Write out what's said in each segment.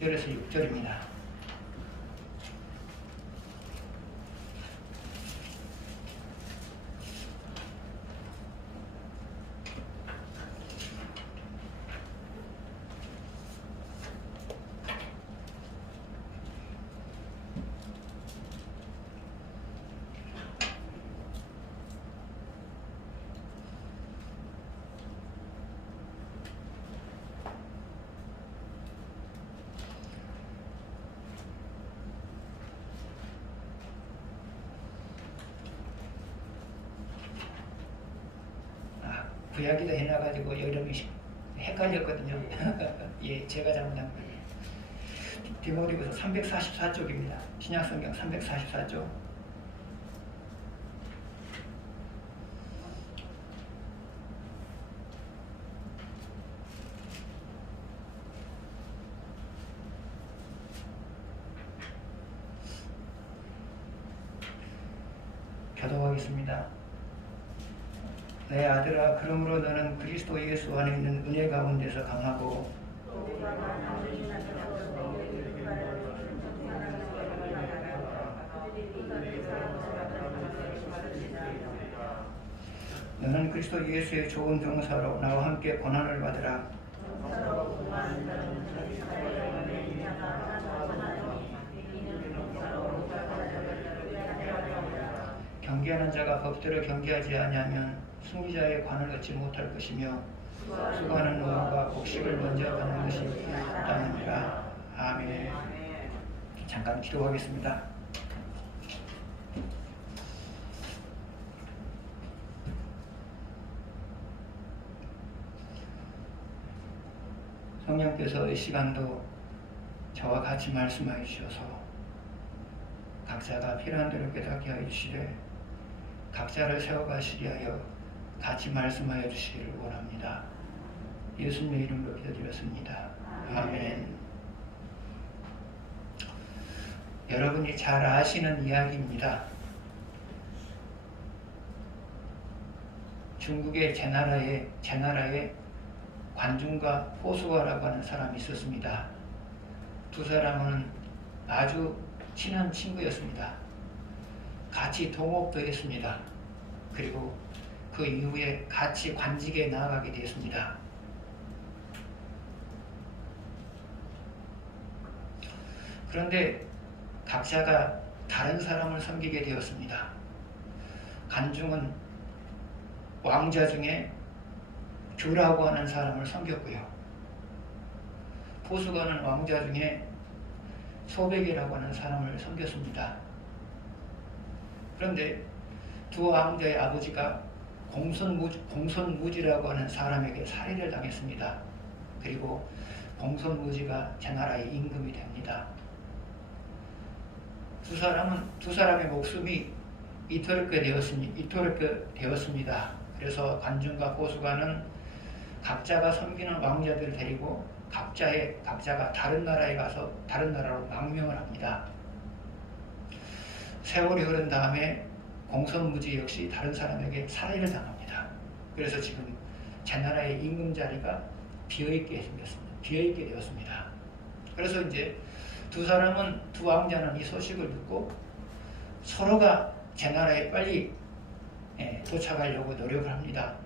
1절에서 6절입니다. 구약이다 해놔가지고 여름이 헷갈렸거든요. 예, 제가 잘못한 거예요. 디모데후서 344쪽입니다. 신약성경 344쪽. 교독하겠습니다. 내 아들아, 그러므로 너는 그리스도 예수 안에 있는 은혜 가운데서 강하고 너는 그리스도 예수의 좋은 병사로 나와 함께 고난을 받으라. 경계하는 자가 법대로 경계하지 아니하면 승리자의 관을 얻지 못할 것이며 수고하는 노아가 곡식을 먼저 받는 것이 마땅합니다. 아멘. 잠깐 기도하겠습니다. 성령께서 이 시간도 저와 같이 말씀하여 주셔서 각자가 필요한 대로 깨닫게 하여 주시되 각자를 세워가시게 하여 같이 말씀하여 주시기를 원합니다. 예수님의 이름으로 기도드렸습니다. 아멘. 여러분이 잘 아시는 이야기입니다. 중국의 제나라에 관중과 포수가라고 하는 사람이 있었습니다. 두 사람은 아주 친한 친구였습니다. 같이 동업도 했습니다. 그리고 그 이후에 같이 관직에 나아가게 되었습니다. 그런데 각자가 다른 사람을 섬기게 되었습니다. 관중은 왕자 중에 주라고 하는 사람을 섬겼고요. 포수가는 왕자 중에 소백이라고 하는 사람을 섬겼습니다. 그런데 두 왕자의 아버지가 공손무지라고 하는 사람에게 살해를 당했습니다. 그리고 공손무지가 제나라의 임금이 됩니다. 두 사람의 목숨이 이토록 되었습니다. 그래서 관중과 포수가는 각자가 섬기는 왕자들을 데리고 각자가 다른 나라에 가서 다른 나라로 망명을 합니다. 세월이 흐른 다음에 공손무지 역시 다른 사람에게 살해를 당합니다. 그래서 지금 제나라의 임금 자리가 비어있게 되었습니다. 그래서 이제 두 왕자는 이 소식을 듣고 서로가 제나라에 빨리 도착하려고 노력을 합니다.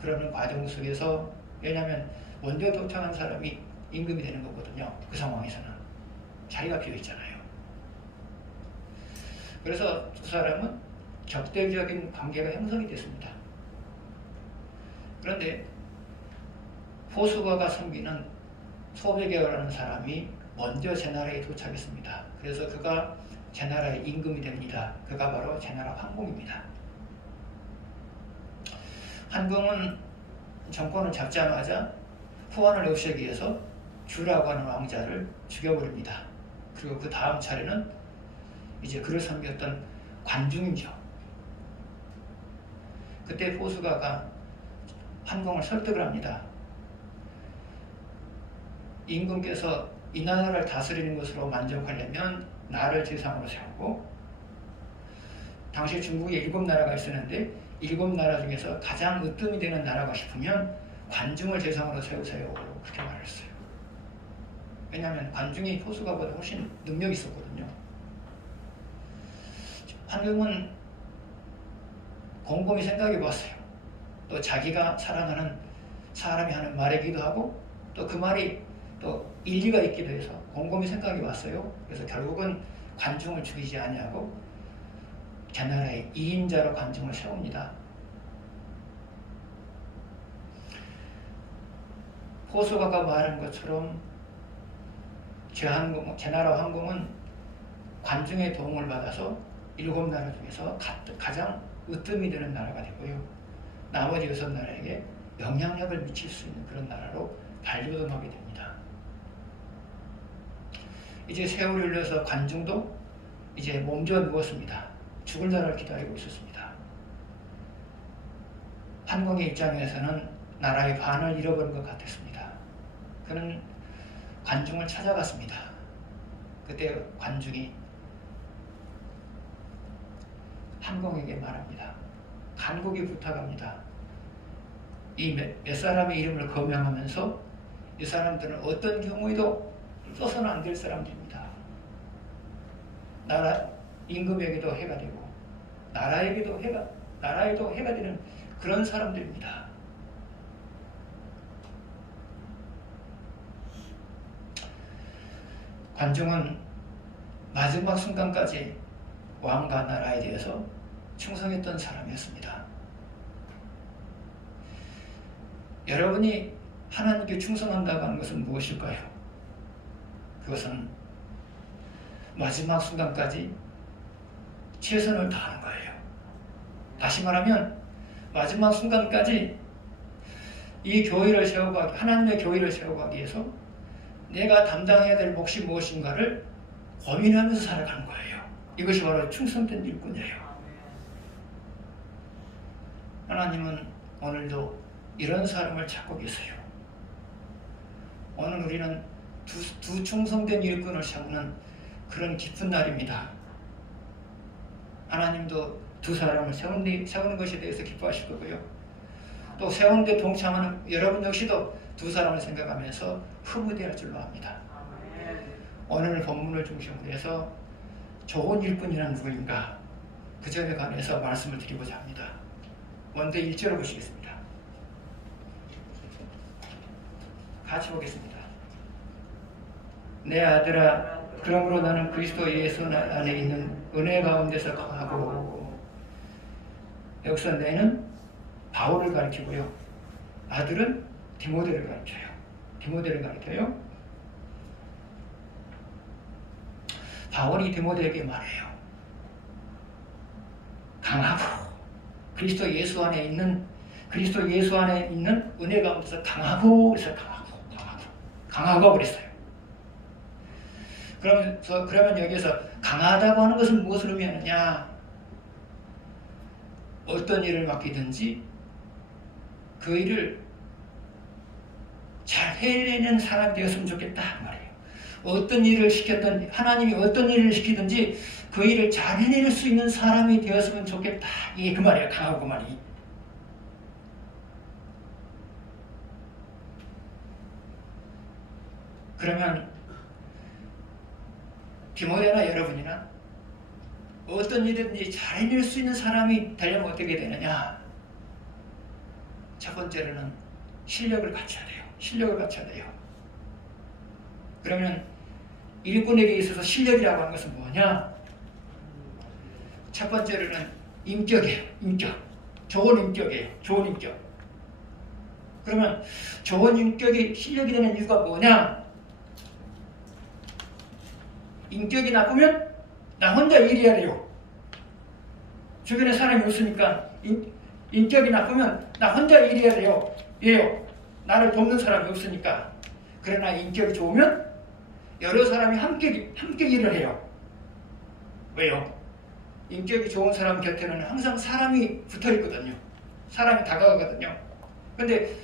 그러는 과정 속에서, 왜냐하면 먼저 도착한 사람이 임금이 되는 거거든요. 그 상황에서는 자리가 비어있잖아요. 그래서 두 사람은 적대적인 관계가 형성이 됐습니다. 그런데 포수가가 섬기는 소백이라는 사람이 먼저 제나라에 도착했습니다. 그래서 그가 제나라의 임금이 됩니다. 그가 바로 제나라 황공입니다. 황공은 정권을 잡자마자 후환을 없애기 위해서 주라고 하는 왕자를 죽여버립니다. 그리고 그 다음 차례는 이제 그를 섬겼던 관중이죠. 그때 포수가가 황공을 설득을 합니다. 임금께서 이 나라를 다스리는 것으로 만족하려면 나를 제상으로 세우고, 당시 중국에 7나라가 있었는데 7나라 중에서 가장 으뜸이 되는 나라가 싶으면 관중을 제상으로 세우세요. 그렇게 말했어요. 왜냐하면 관중이 포수가보다 훨씬 능력이 있었거든요. 한경은 곰곰이 생각해 봤어요. 또 자기가 사랑하는 사람이 하는 말이기도 하고 또 그 말이 또 일리가 있기도 해서 곰곰이 생각해 봤어요. 그래서 결국은 관중을 죽이지 아니하고 제나라의 2인자로 관중을 세웁니다. 호소가가 말한 것처럼 제나라 황궁은 관중의 도움을 받아서 7나라 중에서 가장 으뜸이 되는 나라가 되고요. 나머지 6나라에게 영향력을 미칠 수 있는 그런 나라로 발돋움하게 됩니다. 이제 세월이 흘러서 관중도 이제 몸져 누웠습니다. 죽을 날을 기다리고 있었습니다. 한궁의 입장에서는 나라의 반을 잃어버린 것 같았습니다. 그는 관중을 찾아갔습니다. 그때 관중이 한궁에게 말합니다. 간곡히 부탁합니다. 이 몇 사람의 이름을 거명하면서 이 사람들은 어떤 경우에도 써서는 안 될 사람들입니다. 나라 임금에게도 해가 되고 나라에도 해가 되는 그런 사람들입니다. 관중은 마지막 순간까지 왕과 나라에 대해서 충성했던 사람이었습니다. 여러분이 하나님께 충성한다고 하는 것은 무엇일까요? 그것은 마지막 순간까지 최선을 다하는 거예요. 다시 말하면 마지막 순간까지 이 교회를 세워가기, 하나님의 교회를 세워가기 위해서 내가 담당해야 될 몫이 무엇인가를 고민하면서 살아가는 거예요. 이것이 바로 충성된 일꾼이에요. 하나님은 오늘도 이런 사람을 찾고 계세요. 오늘 우리는 두 충성된 일꾼을 세우는 그런 기쁜 날입니다. 하나님도 두 사람을 세우는 것에 대해서 기뻐하실 거고요. 또 세우는 데 동참하는 여러분 역시도 두 사람을 생각하면서 흐뭇해할 줄로 압니다. 오늘 본문을 중심으로 해서 좋은 일꾼이란 누구인가? 그 점에 관해서 말씀을 드리고자 합니다. 먼저 1절을 보시겠습니다. 같이 보겠습니다. 내 아들아, 그러므로 나는 그리스도 예수 안에 있는 은혜 가운데서 강하고, 여기서 내는 바울을 가리키고요. 아들은 디모데를 가리켜요. 바울이 디모데에게 말해요. 강하고, 그리스도 예수 안에 있는 은혜 가운데서 강하고 그랬어요. 그러면 여기서 강하다고 하는 것은 무엇을 의미하느냐? 어떤 일을 맡기든지 그 일을 잘 해내는 사람이 되었으면 좋겠다 말이에요. 어떤 일을 시켰든, 하나님이 어떤 일을 시키든지 그 일을 잘 해낼 수 있는 사람이 되었으면 좋겠다. 이게 그 말이에요. 강하고 그 말이. 그러면 디모데나 여러분이나 어떤 일이든지 잘 해낼 수 있는 사람이 되려면 어떻게 되느냐? 첫 번째로는 실력을 갖춰야 돼요. 그러면 일꾼에게 있어서 실력이라고 하는 것은 뭐냐? 첫 번째로는 인격이에요. 좋은 인격. 그러면 좋은 인격이 실력이 되는 이유가 뭐냐? 인격이 나쁘면 나 혼자 일해야 돼요. 주변에 사람이 없으니까 인격이 나쁘면 나 혼자 일해야 돼요. 왜요? 나를 돕는 사람이 없으니까. 그러나 인격이 좋으면 여러 사람이 함께 일을 해요. 왜요? 인격이 좋은 사람 곁에는 항상 사람이 붙어 있거든요. 사람이 다가가거든요. 근데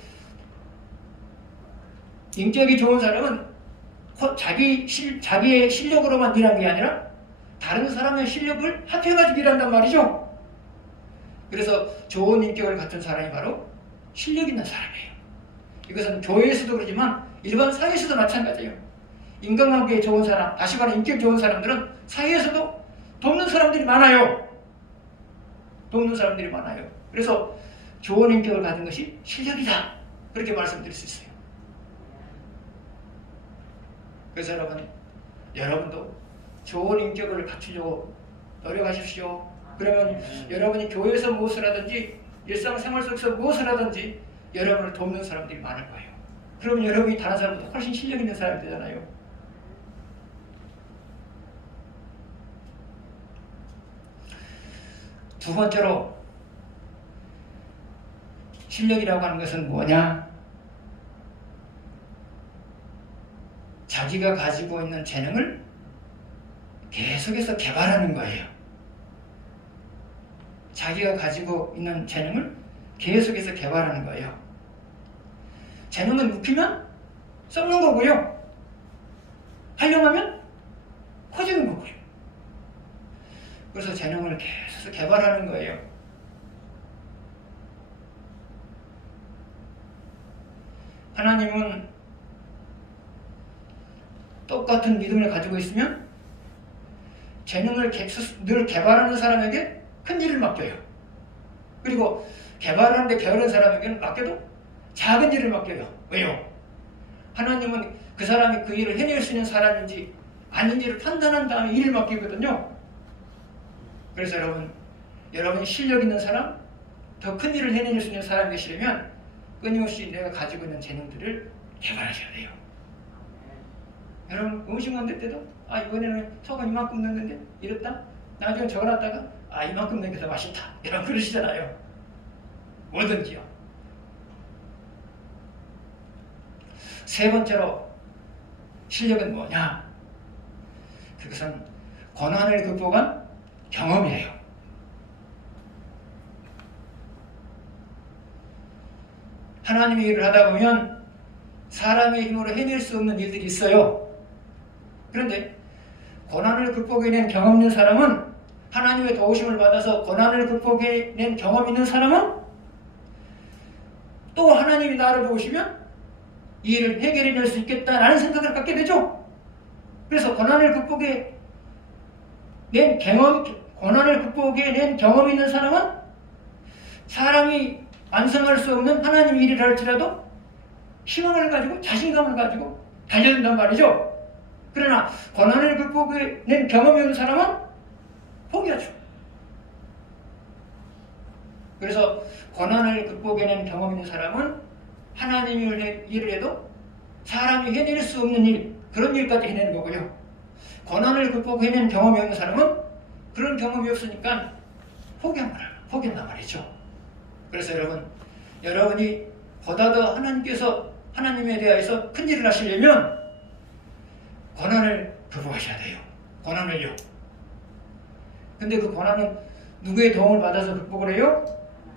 인격이 좋은 사람은 자기의 실력으로만 일하는 게 아니라 다른 사람의 실력을 합해가지고 일한단 말이죠. 그래서 좋은 인격을 갖춘 사람이 바로 실력 있는 사람이에요. 이것은 교회에서도 그러지만 일반 사회에서도 마찬가지예요. 인간관계에 좋은 사람, 다시 말해 인격 좋은 사람들은 사회에서도 돕는 사람들이 많아요. 돕는 사람들이 많아요. 그래서 좋은 인격을 가진 것이 실력이다. 그렇게 말씀드릴 수 있어요. 그래서 여러분도 좋은 인격을 갖추려고 노력하십시오. 그러면 여러분이 교회에서 무엇을 하든지 일상생활 속에서 무엇을 하든지 여러분을 돕는 사람들이 많을 거예요. 그러면 여러분이 다른 사람보다 훨씬 실력 있는 사람이 되잖아요. 두 번째로 실력이라고 하는 것은 뭐냐? 자기가 가지고 있는 재능을 계속해서 개발하는 거예요. 자기가 가지고 있는 재능을 계속해서 개발하는 거예요. 재능은 묵히면 썩는 거고요. 활용하면 커지는 거고요. 그래서 재능을 계속 개발하는 거예요. 하나님은 똑같은 믿음을 가지고 있으면 재능을 늘 개발하는 사람에게 큰 일을 맡겨요. 그리고 개발하는데 게으른 사람에게는 맡겨도 작은 일을 맡겨요. 왜요? 하나님은 그 사람이 그 일을 해낼 수 있는 사람인지 아닌지를 판단한 다음에 일을 맡기거든요. 그래서 여러분이 실력 있는 사람, 더 큰 일을 해낼 수 있는 사람이 계시려면 끊임없이 내가 가지고 있는 재능들을 개발하셔야 돼요. 여러분 음식 만들 때도 이번에는 소금 이만큼 넣는데 이랬다? 나중에 적어놨다가 이만큼 넣는 게 더 맛있다. 이런 그러시잖아요. 뭐든지요. 세 번째로 실력은 뭐냐? 그것은 고난을 극복한 경험이에요. 하나님의 일을 하다 보면 사람의 힘으로 해낼 수 없는 일들이 있어요. 그런데 고난을 극복해낸 경험 있는 사람은, 하나님의 도우심을 받아서 고난을 극복해낸 경험 있는 사람은 또 하나님이 나를 도우시면 이 일을 해결해낼 수 있겠다라는 생각을 갖게 되죠. 그래서 고난을 극복해낸 경험 있는 사람은 사람이 완성할 수 없는 하나님의 일을 할지라도 희망을 가지고 자신감을 가지고 달려든단 말이죠. 그러나 고난을 극복해낸 경험이 없는 사람은 포기하죠. 그래서 고난을 극복해낸 경험 있는 사람은 하나님의 일을 해도 사람이 해낼 수 없는 일, 그런 일까지 해내는 거고요. 고난을 극복해낸 경험이 없는 사람은 그런 경험이 없으니까 포기한단 말이죠. 그래서 여러분이 보다 더 하나님에 대해서 큰 일을 하시려면 고난을 극복하셔야 돼요. 고난을요. 근데 그 고난은 누구의 도움을 받아서 극복을 해요?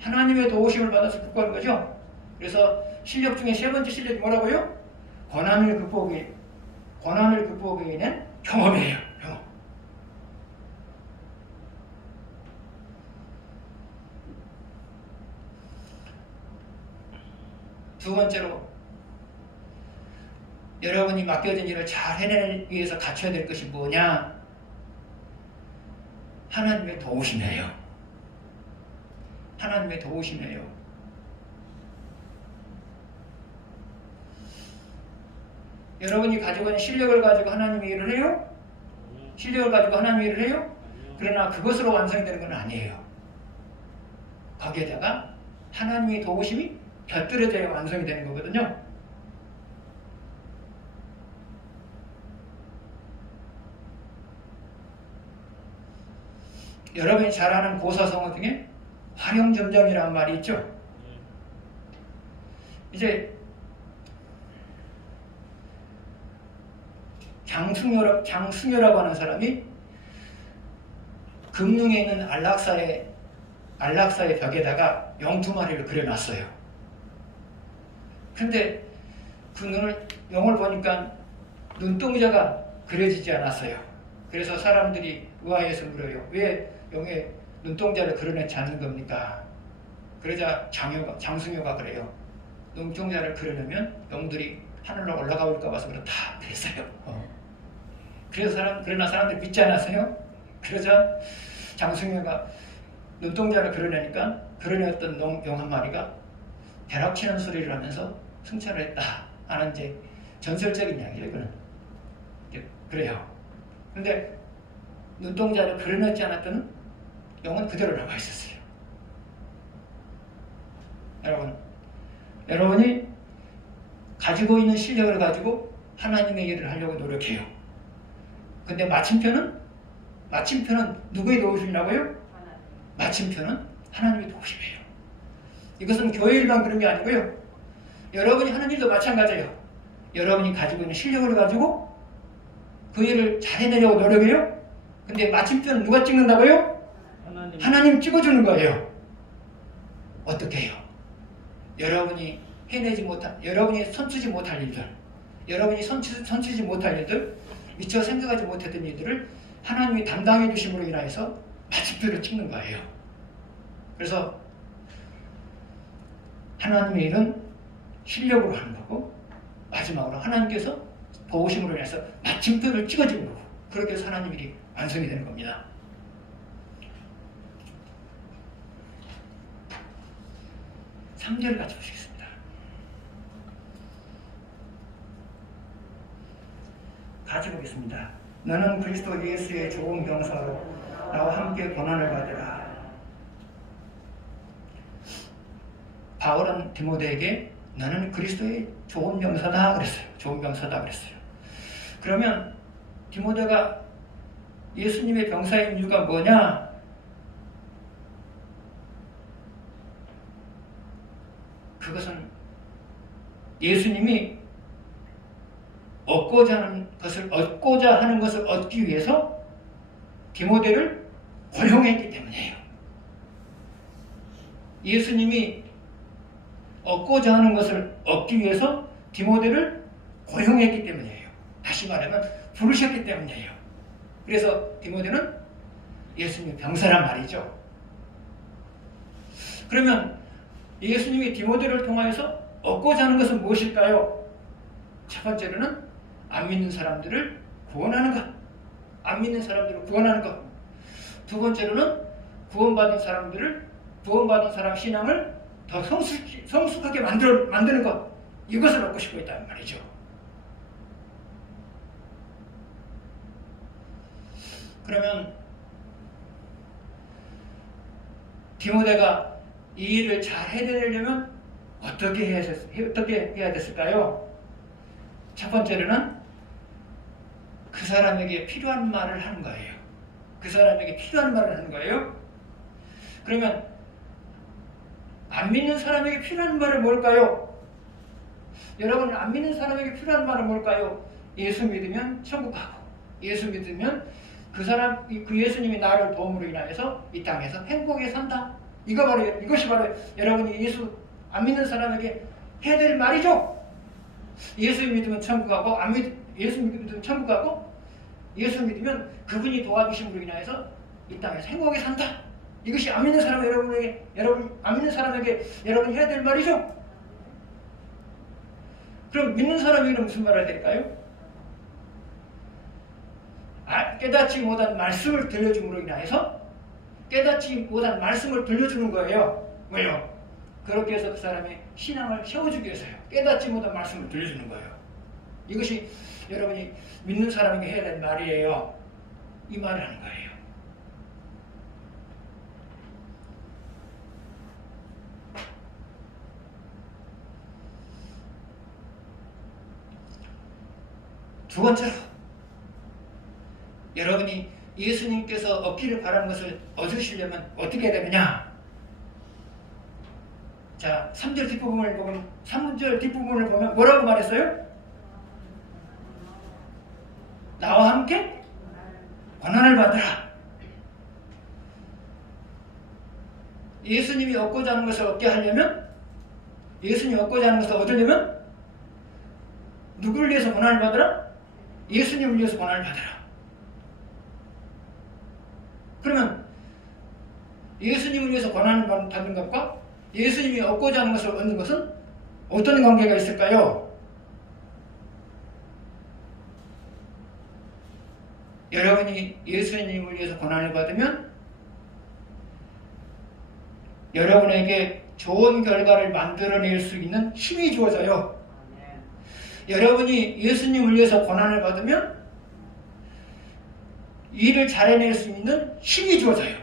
하나님의 도우심을 받아서 극복하는 거죠. 그래서 실력 중에 세 번째 실력이 뭐라고요? 고난을 극복해낸 경험이에요. 경험. 두 번째로 여러분이 맡겨진 일을 잘 해내기 위해서 갖춰야 될 것이 뭐냐? 하나님의 도우심이에요. 하나님의 도우심이에요. 여러분이 가지고 있는 실력을 가지고 하나님의 일을 해요? 실력을 가지고 하나님의 일을 해요? 그러나 그것으로 완성이 되는 건 아니에요. 거기에다가 하나님의 도우심이 곁들여져야 완성이 되는 거거든요. 여러분이 잘 아는 고사성어 중에 활용점정이라는 말이 있죠. 이제 장승효라고 하는 사람이 금능에 있는 안락사의 벽에다가 영 두 마리를 그려놨어요. 근데 그 영을 보니까 눈동자가 그려지지 않았어요. 그래서 사람들이 의아해서 물어요. 왜 영에 눈동자를 그려내지 않는 겁니까? 그러자 장승효가 그래요. 눈동자를 그려내면 영들이 하늘로 올라가 볼까 봐서 그렇다 그랬어요. 그러나 사람들이 믿지 않았어요. 그러자 장승효가 눈동자를 그려내니까 그려냈던 용 한 마리가 벼락치는 소리를 하면서 승천을 했다 하는 이제 전설적인 이야기예요. 이거는 그래요. 근데 눈동자를 그려내지 않았던 용은 그대로 남아 있었어요. 여러분이 가지고 있는 실력을 가지고 하나님의 일을 하려고 노력해요. 근데 마침표는 누구의 도우심이라고요? 마침표는 하나님의 도우심이에요. 이것은 교회 일만 그런 게 아니고요. 여러분이 하는 일도 마찬가지예요. 여러분이 가지고 있는 실력을 가지고 그 일을 잘 해내려고 노력해요. 근데 마침표는 누가 찍는다고요? 하나님 찍어주는 거예요. 어떻게 해요? 여러분이 해내지 못한, 여러분이 선추지 못할 일들, 여러분이 선추지 못할 일들, 미처 생각하지 못했던 일들을 하나님이 담당해 주심으로 인하여서 마침표를 찍는 거예요. 그래서 하나님의 일은 실력으로 하는 거고, 마지막으로 하나님께서 도우심으로 인해서 마침표를 찍어주는 거고, 그렇게 해서 하나님 일이 완성이 되는 겁니다. 삼 절을 같이 보시겠습니다. 같이 보겠습니다. 너는 그리스도 예수의 좋은 병사로 나와 함께 고난을 받으라. 바울은 디모데에게 너는 그리스도의 좋은 병사다 그랬어요. 좋은 병사다 그랬어요. 그러면 디모데가 예수님의 병사인 이유가 뭐냐? 그것은 예수님이 얻고자 하는 것을 얻기 위해서 디모데를 고용했기 때문이에요. 예수님이 얻고자 하는 것을 얻기 위해서 디모데를 고용했기 때문이에요. 다시 말하면 부르셨기 때문이에요. 그래서 디모데는 예수님의 병사란 말이죠. 그러면 예수님이 디모데를 통하여서 얻고자 하는 것은 무엇일까요? 첫 번째로는 안 믿는 사람들을 구원하는 것. 안 믿는 사람들을 구원하는 것. 두 번째로는 구원받은 사람 신앙을 더 성숙하게 만드는 것. 이것을 얻고 싶어 했단 말이죠. 그러면 디모데가 이 일을 잘 해내려면 어떻게 해야 됐을까요? 첫 번째로는 그 사람에게 필요한 말을 하는 거예요. 그 사람에게 필요한 말을 하는 거예요. 그러면 안 믿는 사람에게 필요한 말은 뭘까요? 여러분, 안 믿는 사람에게 필요한 말은 뭘까요? 예수 믿으면 천국 가고, 예수 믿으면 그 예수님이 나를 도움으로 인하여서 이 땅에서 행복하게 산다. 이것이 바로 여러분이 예수 안 믿는 사람에게 해야 될 말이죠. 예수 믿으면 천국 가고, 예수 믿으면 천국 가고, 예수 믿으면 그분이 도와주심으로 인하여서 이 땅에서 행복하게 산다. 이것이 안 믿는 사람이 안 믿는 사람에게 여러분이 해야 될 말이죠. 그럼 믿는 사람에게는 무슨 말을 해야 될까요? 깨닫지 못한 말씀을 들려줌으로 인하여서 깨닫지 못한 말씀을 들려주는 거예요. 왜요? 그렇게 해서 그 사람의 신앙을 세워주기 위해서요. 깨닫지 못한 말씀을 들려주는 거예요. 이것이 여러분이 믿는 사람에게 해야 될 말이에요. 이 말을 하는 거예요. 두 번째로, 여러분이 예수님께서 얻기를 바라는 것을 얻으시려면 어떻게 해야 되느냐? 자, 3절 뒷부분을 보면 뭐라고 말했어요? 나와 함께 고난을 받으라. 예수님이 얻고자 하는 것을 얻게 하려면, 예수님이 얻고자 하는 것을 얻으려면 누구를 위해서 고난을 받으라? 예수님을 위해서 고난을 받으라. 그러면 예수님을 위해서 고난을 받는 것과 예수님이 얻고자 하는 것을 얻는 것은 어떤 관계가 있을까요? 여러분이 예수님을 위해서 고난을 받으면 여러분에게 좋은 결과를 만들어낼 수 있는 힘이 주어져요. 여러분이 예수님을 위해서 고난을 받으면 일을 잘해낼 수 있는 힘이 주어져요.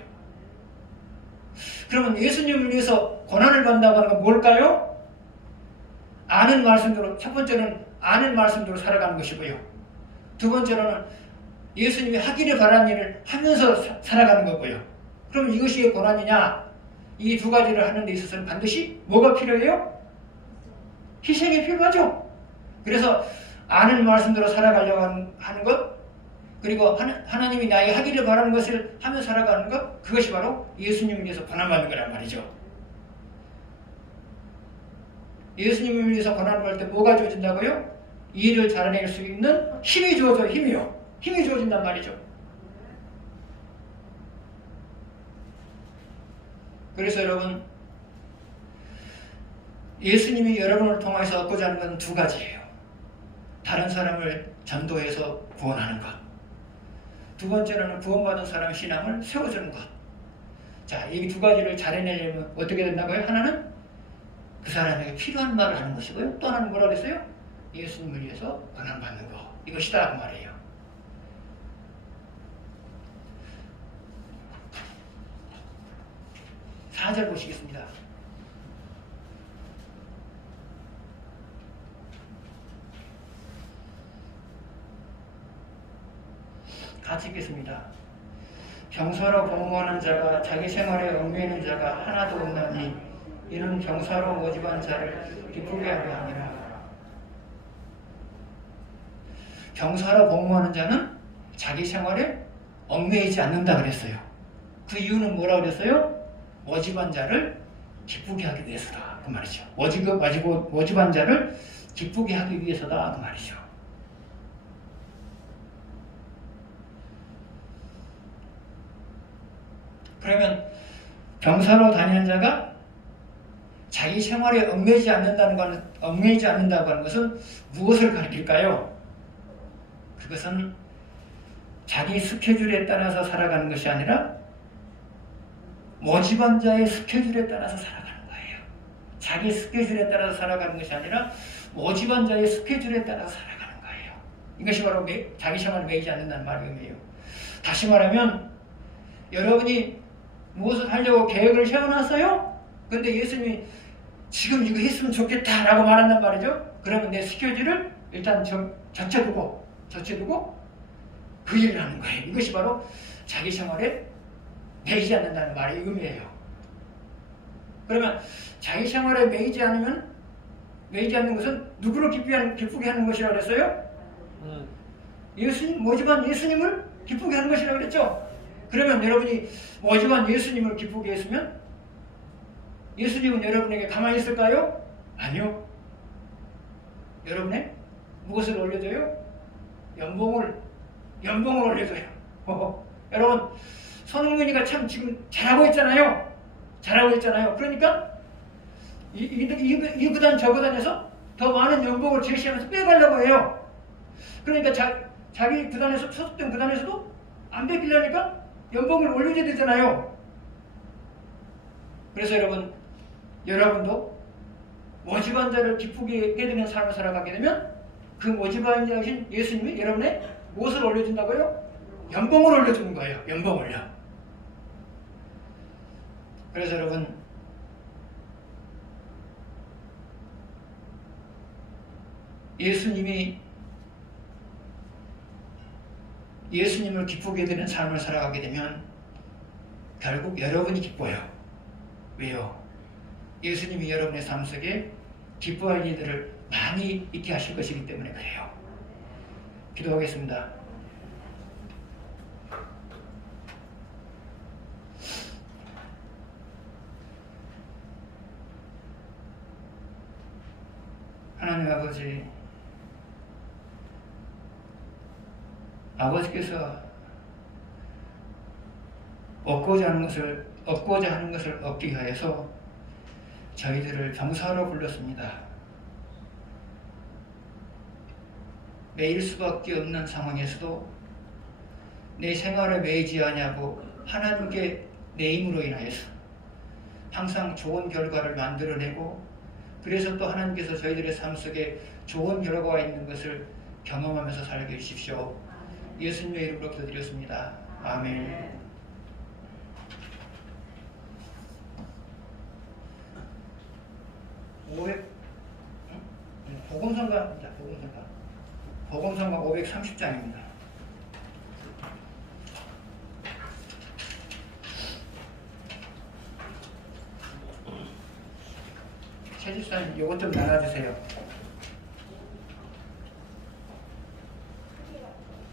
그러면 예수님을 위해서 고난을 받는다고 하는 건 뭘까요? 아는 말씀대로, 첫 번째는 아는 말씀대로 살아가는 것이고요. 두 번째로는 예수님이 하기를 바라는 일을 하면서 살아가는 거고요. 그럼 이것이 고난이냐? 이 두 가지를 하는 데 있어서는 반드시 뭐가 필요해요? 희생이 필요하죠. 그래서 아는 말씀대로 살아가려고 하는 것, 그리고 하나님이 나에게 하기를 바라는 것을 하며 살아가는 것, 그것이 바로 예수님을 위해서 고난받는 거란 말이죠. 예수님을 위해서 고난을 받을 때 뭐가 주어진다고요? 일을 잘해낼 수 있는 힘이 주어져요. 힘이요. 힘이 주어진단 말이죠. 그래서 여러분, 예수님이 여러분을 통해서 얻고자 하는 건 두 가지예요. 다른 사람을 전도해서 구원하는 것. 두 번째로는 구원받은 사람의 신앙을 세워주는 것. 자, 이 두 가지를 잘해내려면 어떻게 된다고요? 하나는 그 사람에게 필요한 말을 하는 것이고요. 또 하나는 뭐라고 했어요? 예수님을 위해서 고난받는 것. 이것이다 그 말이에요. 4절 보시겠습니다. 같이 읽겠습니다. 병사로 복무하는 자가 자기 생활에 얽매이는 자가 하나도 없나니 이는 병사로 모집한 자를 기쁘게 하려 함이라. 병사로 복무하는 자는 자기 생활에 얽매이지 않는다 그랬어요. 그 이유는 뭐라고 그랬어요? 모집한 자를 기쁘게 하기 위해서다 그 말이죠. 모집한 자를 기쁘게 하기 위해서다 그 말이죠. 그러면 병사로 다니는 자가 자기 생활에 얽매이지 않는다고 하는 것은 무엇을 가리킬까요? 그것은 자기 스케줄에 따라서 살아가는 것이 아니라 모집한 자의 스케줄에 따라서 살아가는 거예요. 자기 스케줄에 따라서 살아가는 것이 아니라 모집한 자의 스케줄에 따라서 살아가는 거예요. 이것이 바로 자기 생활에 매이지 않는다는 말이에요. 다시 말하면 여러분이 무엇을 하려고 계획을 세워놨어요? 근데 예수님이 지금 이거 했으면 좋겠다라고 말한단 말이죠. 그러면 내 스케줄을 일단 젖혀두고 그 일을 하는 거예요. 이것이 바로 자기 생활에 매이지 않는다는 말의 의미예요. 그러면 자기 생활에 매이지 않는 것은 누구를 기쁘게 하는 것이라고 그랬어요? 모집한 예수님을 기쁘게 하는 것이라고 그랬죠? 그러면 여러분이 모집한 예수님을 기쁘게 했으면 예수님은 여러분에게 가만히 있을까요? 아니요. 여러분의 무엇을 올려줘요? 연봉을 올려줘요. 여러분 손흥민이가 참 지금 잘하고 있잖아요. 그러니까 이 구단 저 구단에서 더 많은 연봉을 제시하면서 빼가려고 해요. 그러니까 자기 구단에서 소속된 구단에서도 안 뺏기려니까 연봉을 올려줘야 되잖아요. 그래서 여러분도 모집한 자를 기쁘게 해드리는 삶을 살아가게 되면 그 모집한 자이신 예수님이 여러분의 무엇을 올려준다고요? 연봉을 올려주는 거예요. 연봉을요. 그래서 여러분 예수님을 기쁘게 해드리는 삶을 살아가게 되면 결국 여러분이 기뻐요. 왜요? 예수님이 여러분의 삶 속에 기뻐할 일들을 많이 있게 하실 것이기 때문에 그래요. 기도하겠습니다. 하나님 아버지께서 얻고자 하는 것을 얻기 위하여서 저희들을 병사로 불렀습니다. 매일 수밖에 없는 상황에서도 내 생활을 매이지하냐고 하나님께 내 힘으로 인하여서 항상 좋은 결과를 만들어내고 그래서 또 하나님께서 저희들의 삶 속에 좋은 결과가 있는 것을 경험하면서 살게 해주십시오. 예수님의 이름으로 기도드렸습니다. 아멘. 복음성가입니다. 복음성가 530장입니다. 최집사님, 이것 좀 나눠주세요.